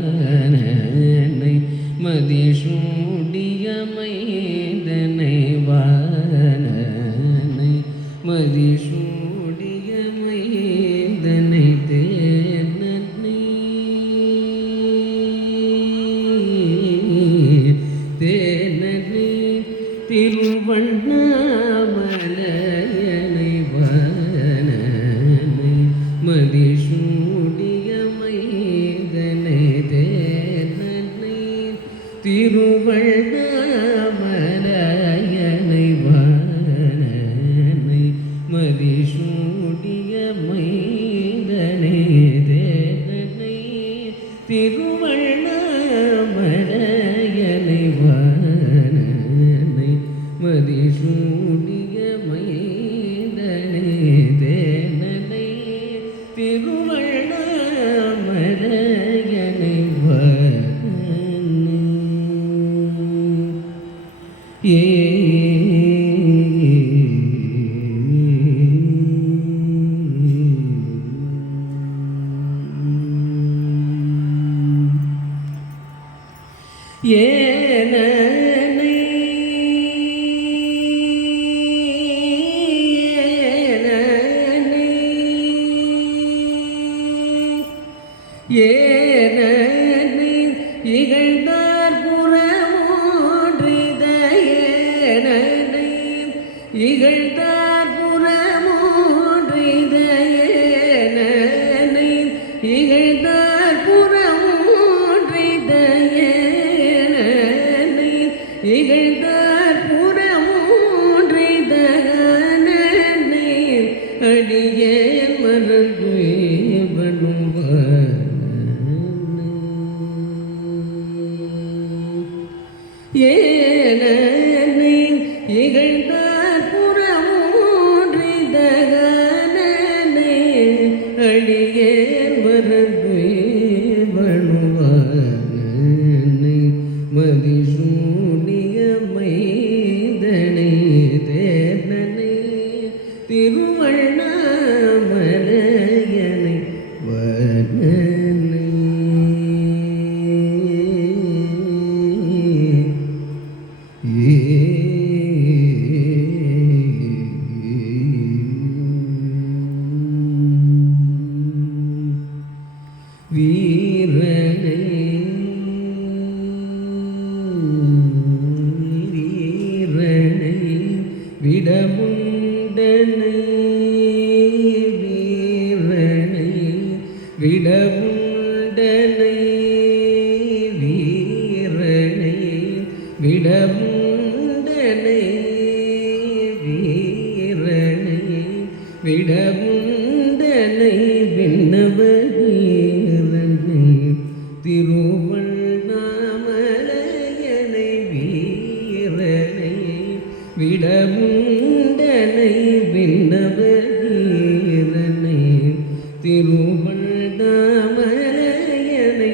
வானனை மதிசூடிய மைந்தனை வானனை மதிசூடிய மைந்தனை தேனனை தேனனை திருவண்ணாமலையனை வானனை மதிசூடிய மைந்தனை தேனனை திருவண்ணாமலையனை வானனை மதிசூடிய மைந்தனை தேனனை திருவண்ணாமலையனை வானனை மதிசூடிய மைந்தனை தேனனை திருவண்ணாமலையனை வானனை ஏனனை ஏனனை இகழ்ந்தார் புறமோன்றிதயேனனை இகழ்ந்தார் புறமோன்றிதயேனனை இகழ்ந்தார் புறமோன்றிதயேனனை இகழ்ந்தார் புறமோன்றிதயேனனை அடியேன் மறந்து ஏனனை இகழ்ந்தார் புறமோன்றிதயேனனை அடியேன் மறந்து வழுவானனை மதிசூடிய மைந்தனை தேனனை திருவண்ணாமலையனை வானனை வீரனை வீரனை விடமுண்டனை வீரனை விடமுண்டனை வீரனை விடமுண்டனை வீரனை விடமுண்டனை விண்ணவீரனை திருவண்ணாமலையனை வீரனை விடமுண்டனை விண்ணவீரனை திருவண்ணாமலையனை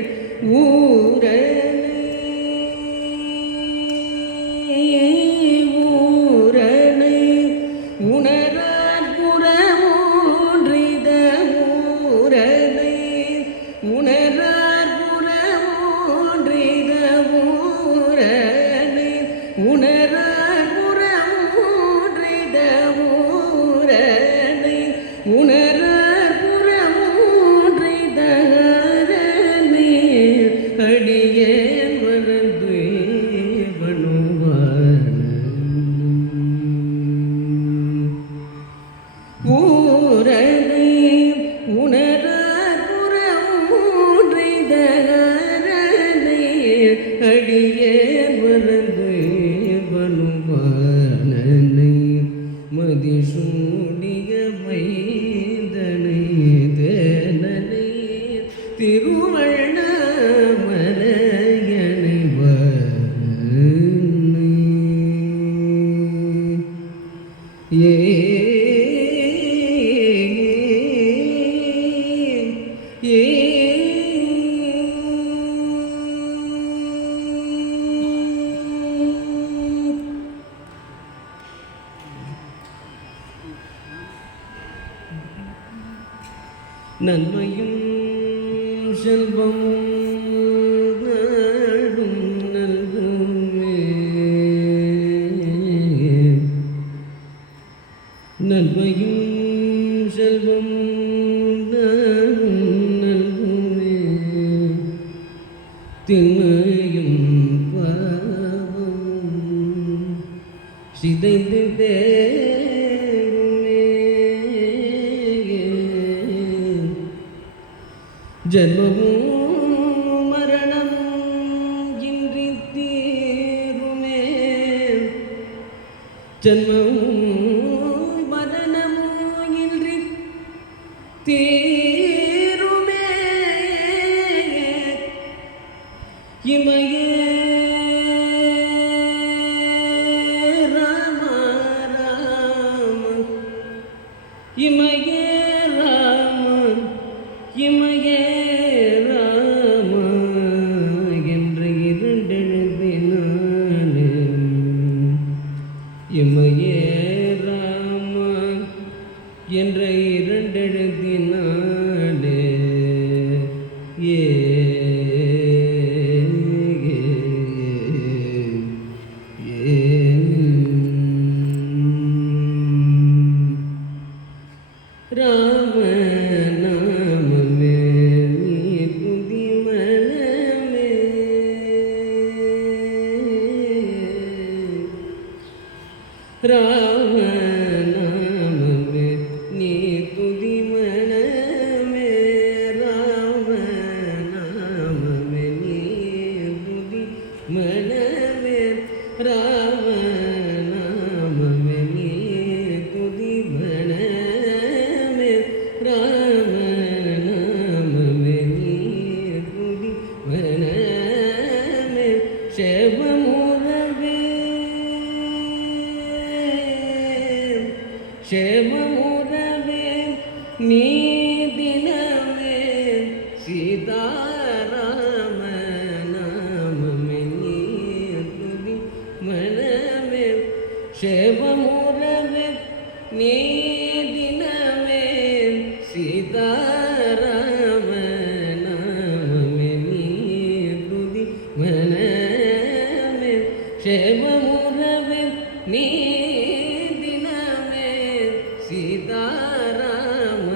ஊரனை ஊரனை உணரார் புறமோன்றித ஊரனை உணரார் புறமோன்றித ஊரனை உணரார் புறமோன்றித ஊரனை உணரார் புறமோன்றித அரனை அடியேன் மறந்து ஊரனை உணரார் புறமோன்றிதரனை அடியேன் மறந்து வனுவானனை மதிசூடிய மைந்தனை தேனனை திருவண்ணாமலையனை வானனை நன்மையும் செல்வமும் திண்மையும் பாவம் சிதைந்து தேருமே ஜன்மமும் மரணமும் இன்றி தீருமே ஜன்மமும் மரணமும் இன்றி தீருமே இமையே ராம ராம இமையே ராம இமையே ராம என்ற இரண்டெழுதினாலே இமையே ராம என்ற இரண்டெழுதினாலே ஏ ராம நாமமே நீ புதி மனமே ராம நாமமே நீ புதி மனமே ராம நாமமே நீ புதி மனமே ராம நாமமே நீ புதி மனமே ராம நாமமே நீ புதி மனமே சேவமுறவே சேவமுறவே நீ தினமே சீதாராம நாமமே நீ புதி மனமே சேவமுறவே நீ தினமே சீதாராம நாமமே நீ புதி மனமே சேவமுறவே நீ தினமே சீதாராம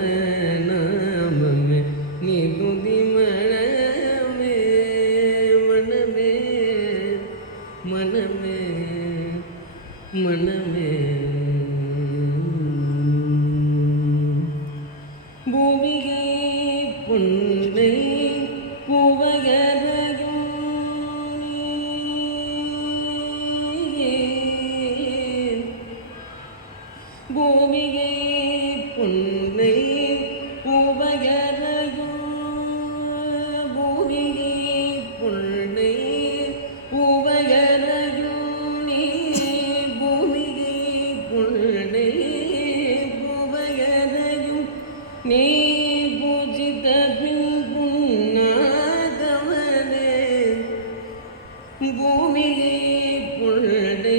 நாமமே நீ புதி மனமே மனமே மனமே மனமே பூமியை பொன்னை பூவகரையும் பூமியை பொன்னை பூவகரையும் பூமியை பொன்னை பூவகரையும் நீ பூமியை பொன்னை பூவகரையும் நீ பூஜித பின் புண்ணாதவனே பூமியை பொன்னை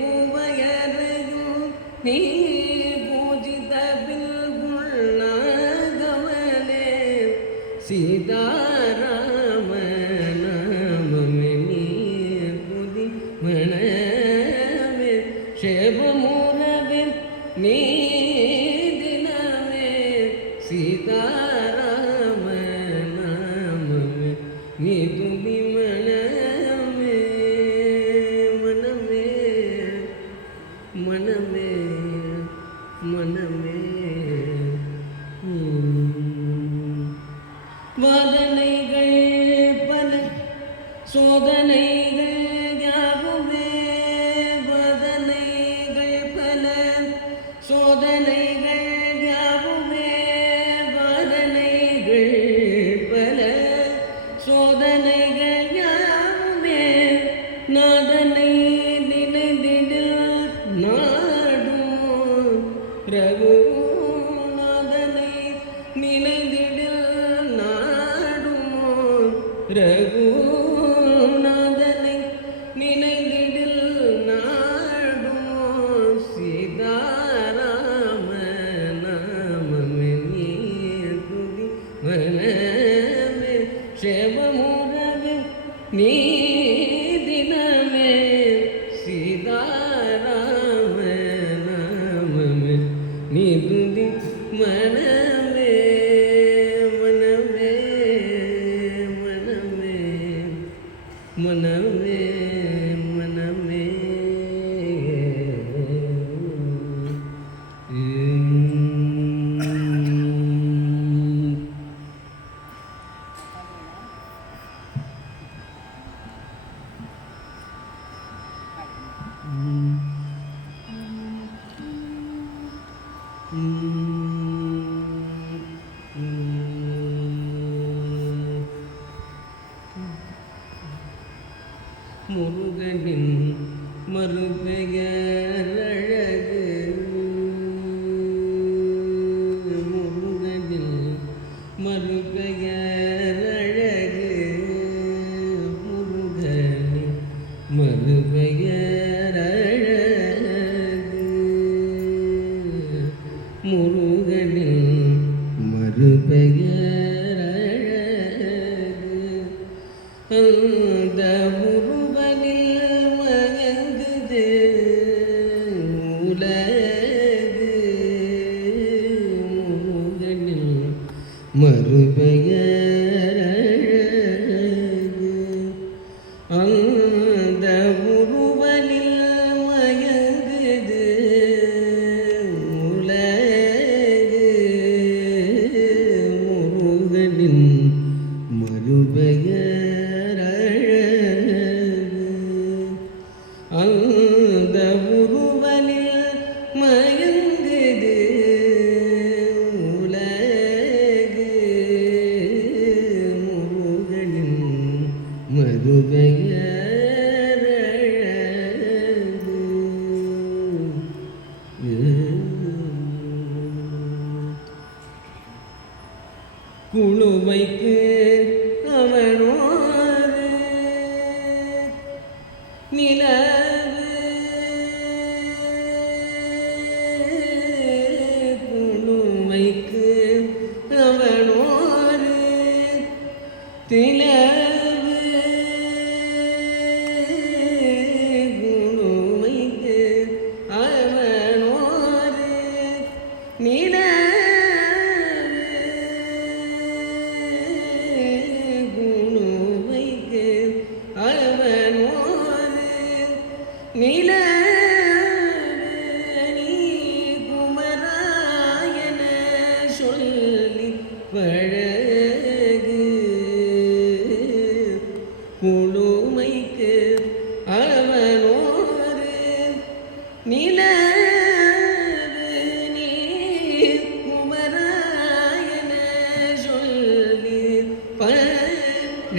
பூவகரையும் நீ பூஜித பின் புண்ணாதவனே சீதாராம நாமமே நீ புதி மனமே சேவமுறவே நீ தினமே சீதாராம நாமமே நீ புதி மனமே மனமே மனமே மனமே வாதனைகள் பல சோதனைகள் யாவுமே வாதனைகள் பல சோதனைகள் யாவுமே வாதனைகள் பல சோதனைகள் யாவுமே நாதனை நினைந்திடில் நாடும் ரகுநாதனை நினைந்திடில் நாடுமோ ரகுநாதனை நினைந்திடில் நாடுமோ சீதாராம நாமமே நீ புதி மனமே சேவமுறவே நீ தினமே சீதாராம நாமமே நீ புதி மனமே மனமே மனமே மனமே மனமே முருகனின் மறுபெயர் அழகு முருகனின் மறுபெயர் அழகு முருகனின் மறுபெயர் அழகு முருகனின் மறுபெயர் அழகு அந்த முருகனில் மயங்குது உலகு முருகனில் மறுபெயர் அழகு அந்த முருகனில் மயங்குது உலகு முருகனின் மறுபெயர் அந்த உருவனில் மயங்குது உலகு முருகனின் மறுபெயர் அழகு குழுமைக்கு அவனோடு நிலவு குழுமைக்கு அவனோடு திலவு குழுமைக்கு அவனோடு நிலவு நீலனி குமராயன சொல்லி பழகு குழுமைக்கு அவனோடு நீலனி குமராயன சொல்லி பழகு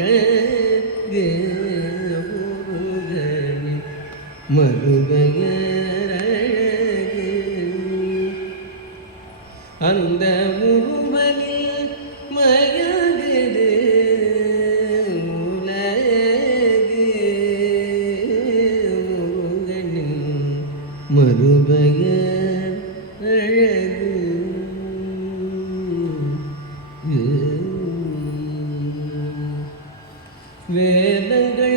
மறுபெயர் அழகு அந்த முருகனில் மயங்குது உலகு முருகனின் மறுபெயர் அழகு வேதங்கள்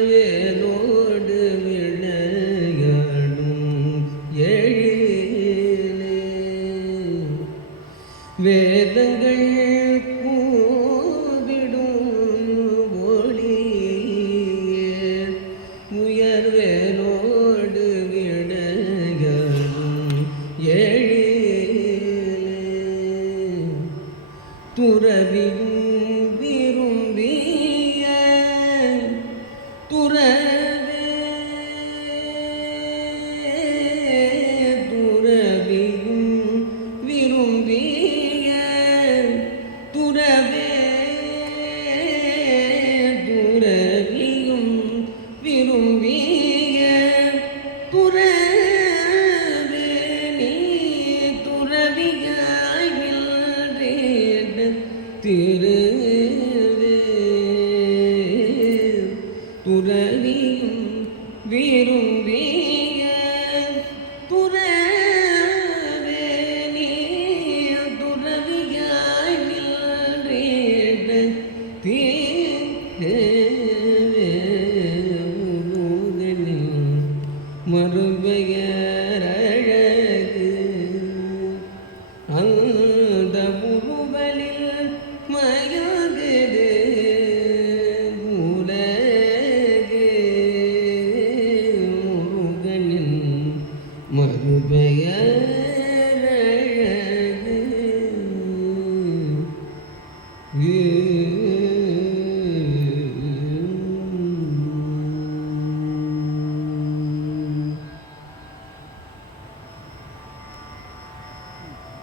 உயர்வேலோடு விளையாடும் எழிலே வேதங்கள் கூவிடும் ஒளியே உயர்வேலோடு விளையாடும் எழிலே துறவியும் விரும்பிய துறவியும் விரும்பிய துறவியும் விரும்பிய துறவே நீ துறவியாய் திருவே துறவியும் விரும்பிய துறவே நீ துறவியாய் திருவே முருகனின் மறுபெயர் அழகு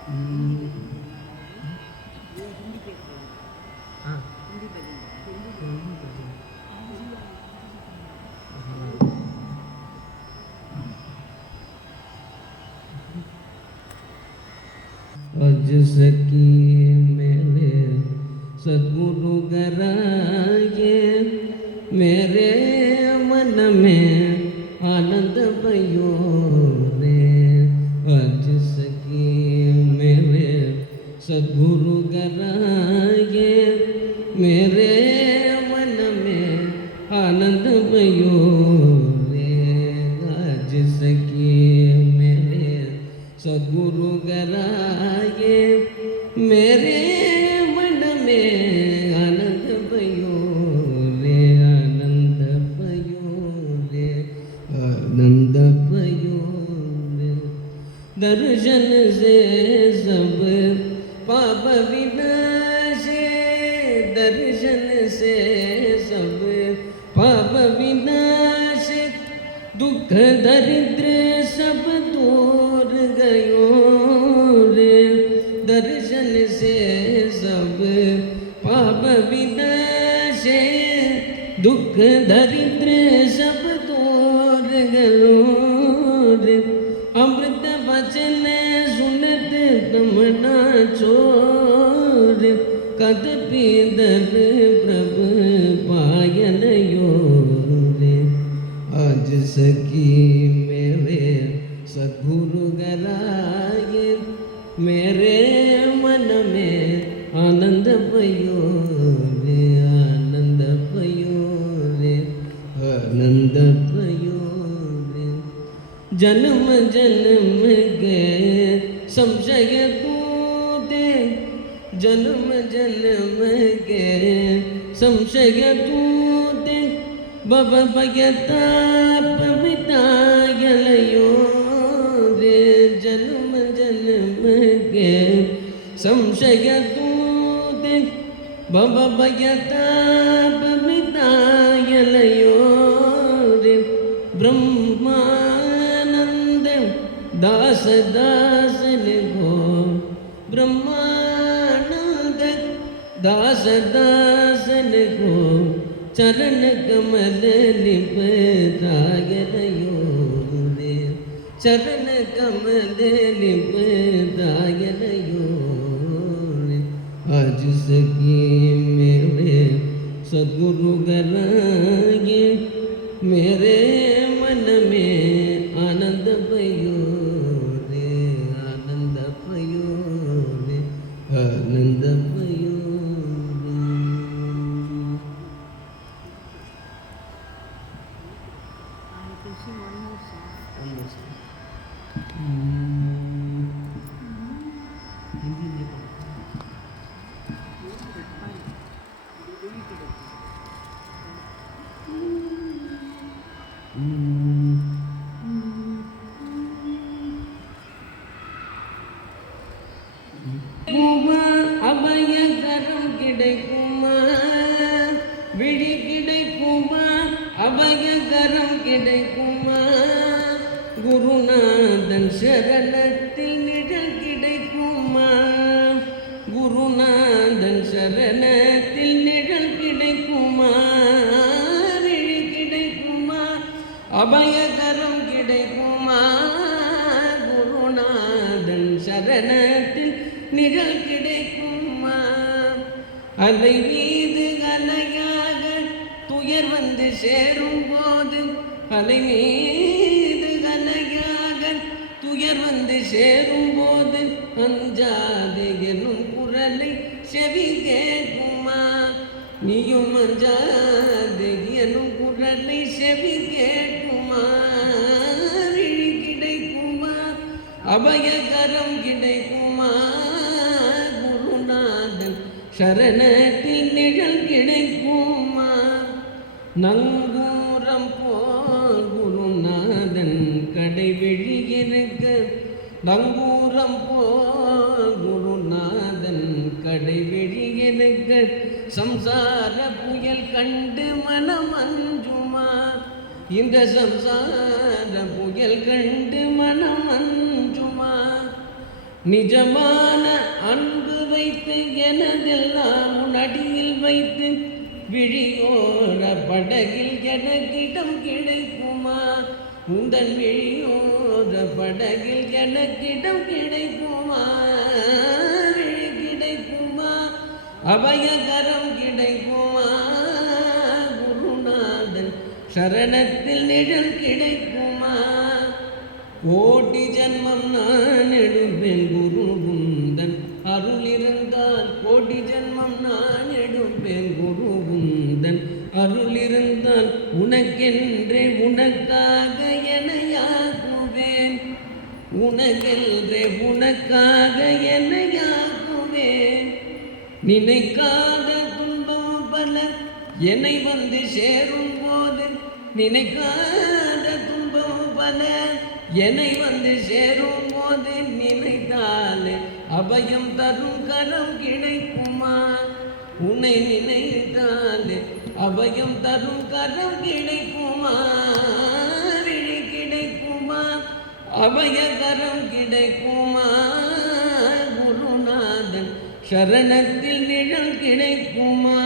अज सकी मेरे सद्गुरु गराए, मेरे मन में आनंद भयो रे। अज सकी मेरे सद्गुरु गराए, मेरे मन में आनंद भयो रे। अज सकी मेरे सद्गुरु गराए, मेरे मन में आनंद भयो रे। आनंद भयो रे, आनंद भयो रे। दर्शन से सब पाप विनाशे, दर्शन से सब पाप विनाशे। दुख दरिद्र सब दूर गयो रे। दर्शन से सब पाप विनाशे, दुख दरिद्र सब दूर गयो रे। अमृत वचन सुनत तम नाचोर, कदपि दर प्रभु पायन रे। आज सकी मेरे सद्गुरु गराए, मेरे मन में आनंद भयो रे। आनंद भयो रे, आनंद भयो रे। जन्म जन्म के संशय तूते, जन्म जन्म के संशय तूते। बब भयताप मिटायलयो रे। जन्म जन्म के संशय तूते, बब भयताप मिटायलयो रे। ब्रह्मानंद दास दासन गो, ब्रह्मानंद दास दासन गो। चरण कमल लिपटायलयो रे। चरण कमल लिपटायलयो रे। आज सकी मेरे सद्गुरु गराए, मेरे मन में आनंद भयो रे। आनंद भयो रे, आनंद भयो रे। அபயகரம் கிடைக்குமா, விழி கிடைக்குமா, அபயகரம் கிடைக்குமா. குருநாதன் சரணத்தில் நிழல் கிடைக்குமா, குருநாதன் சரணத்தில் நிழல் கிடைக்குமா. விழி கிடைக்குமா, அபயகரம் கிடைக்குமா, குருநாதன் சரணத்தில் நிழல் கிடைக்குமா. அலை மீது அலையாக துயர் வந்து சேரும் போது, அலை மீது அலையாக துயர் வந்து சேரும் போது, அஞ்சாதே எனும் குரலை செவி கேட்குமா. நீயும் அஞ்சாதே எனும் குரலை செவி கேட்குமா. விழி கிடைக்குமா, அபயகரம் கிடைக்குமா, குருநாதன் சரணத்தில் நிழல் கிடைக்குமா. நங்கூரம் போல் குருநாதன் கடைவிழி இருக்க, நங்கூரம் போல் குருநாதன் கடைவிழி இருக்க. சம்சார புயல் கண்டு மனம் அஞ்சுமா, இந்த சம்சார புயல் கண்டு மனம் அஞ்சுமா. நிஜமான அன்பு வைத்து எனதெல்லாம் உன் அடியில் வைத்து விழியோர படகில் எனக்கிடம் கிடைக்குமா? உந்தன் விழியோர படகில் எனக்கிடம் கிடைக்குமா? விழி கிடைக்குமா? அபயகரம் கிடைக்குமா? குருநாதன் சரணத்தில் நிழல் கிடைக்குமா? கோடி ஜன்மம் நான் எடுப்பேன் குருவுந்தன் அருள் இருந்தால், கோடி ஜன்மம் நான் எடுப்பேன் குருவுந்தன் அருள் இருந்தால், உனக்கென்றே உனக்காக என்னையாக்குவேன், உனக்கென்றே உனக்காக என்னையாக்குவேன். நினைக்காத துன்பம் பல என்னை வந்து சேரும் போது, நினைக்காத துன்பம் பல என்னை வந்து சேரும் போது, நினைத்தாலே அபயம் தரும் கரம் கிடைக்குமா? உன்னை நினைத்தாலே அபயம் தரும் கரம் கிடைக்குமா? விழி கிடைக்குமா? அபயகரம் கிடைக்குமா? குருநாதன் சரணத்தில் நிழல் கிடைக்குமா?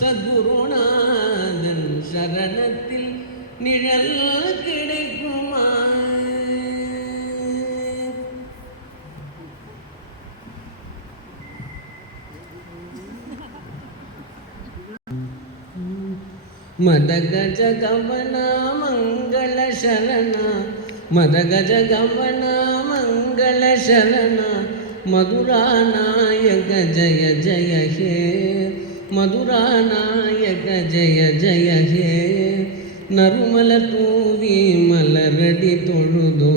சத்குருநாதன் சரணத்தில் நிழல் கிடைக்குமா? மதகஜ கவன மங்கள சரண, மதகஜ கவன மங்கள சரண, மதுராநாயக ஜய ஜய ஹே, மதுராநாயக ஜய ஜய ஹே. நறுமல தூவி மலரடி தொழுதோ,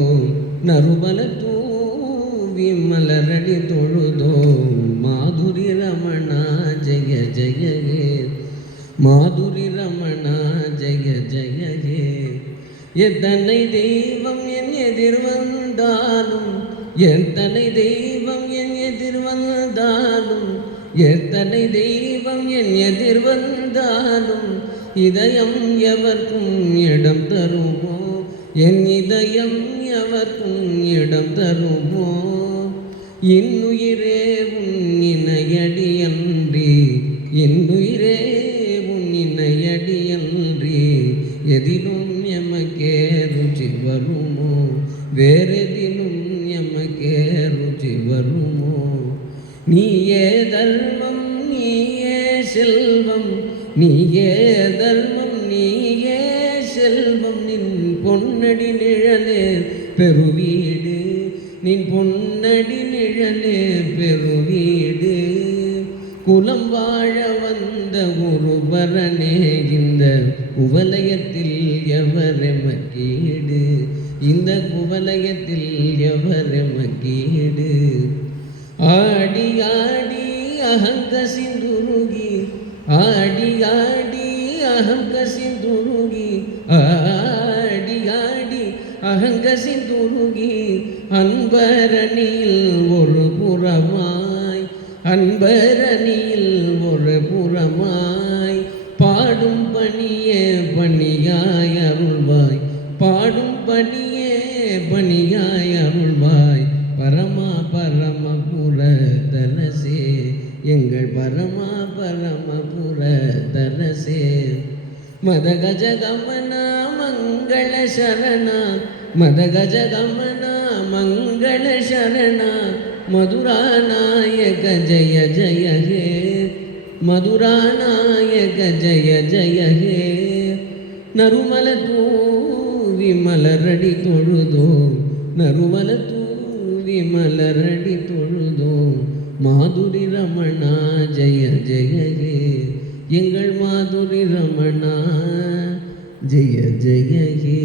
நறுமல தூவி மலரடி தொழுதோ, மாதுரி ரமணா ஜய ஜய ஹே, மாதுரி ரமணா ஜய ஜய ஹே. எத்தனை தெய்வம் என் எதிர் வந்தாலும், எத்தனை தெய்வம் என் எதிர் வந்தாலும், எத்தனை தெய்வம் என் எதிர் வந்தாலும், இதயம் எவர்க்கும் இடம் தருமோ, என் இதயம் எவர்க்கும் இடம் தருமோ. இன்னுயிரே உன் இணையடியன்றி, இன்னுயிரே உன் இணையடியன்றி, எதிலும் எமக்கே ருச்சி வருமோ, வேறெதிலும் எமக்கே ருச்சி வருமோ. நீயே தர்மம் நீயே செல்வம், நீயே தர்மம் நீயே செல்வம், நின் பொன்னடி நிழலே பெருவீடு, நின் பொன்னடி நிழலே பெருவீடு. குலம் வாழ வந்த குருபரனே, இந்த குவலயத்தில் எவரெமக்கீடு, இந்த குவலயத்தில் எவரெமக்கீடு. ஆடி ஆடி அகங்க சிந்துருகி, ஆடி ஆடி அகங்க சிந்துருகி, ஆடி ஆடி அகங்க சிந்துருகி. அன்பரணியில் ஒரு புறமாய், அன்பரணியில் ஒரு புறமாய், பாடும் பணியே பணியாய் அருள்வாய், பாடும் பணியே பணியாய் அருள்வாய். பரமா பரமபுர தனசே, எங்கள் பரமா பரமபுர தனசே. மதகஜ கமன மங்கள சரண, மதகஜ கமன மங்கள சரண, மதுராநாயக ஜய ஜய ஹே, மதுராநாயக ஜய ஜய ஹே. நறுமல தூவி மலரடி தொழுதோ, நறுமல தூவி மலரடி தொழுதோ, மாதுரி ரமணா ஜய ஜய ஹே, எங்கள் மாதுரி ரமணா ஜய ஜய ஹே.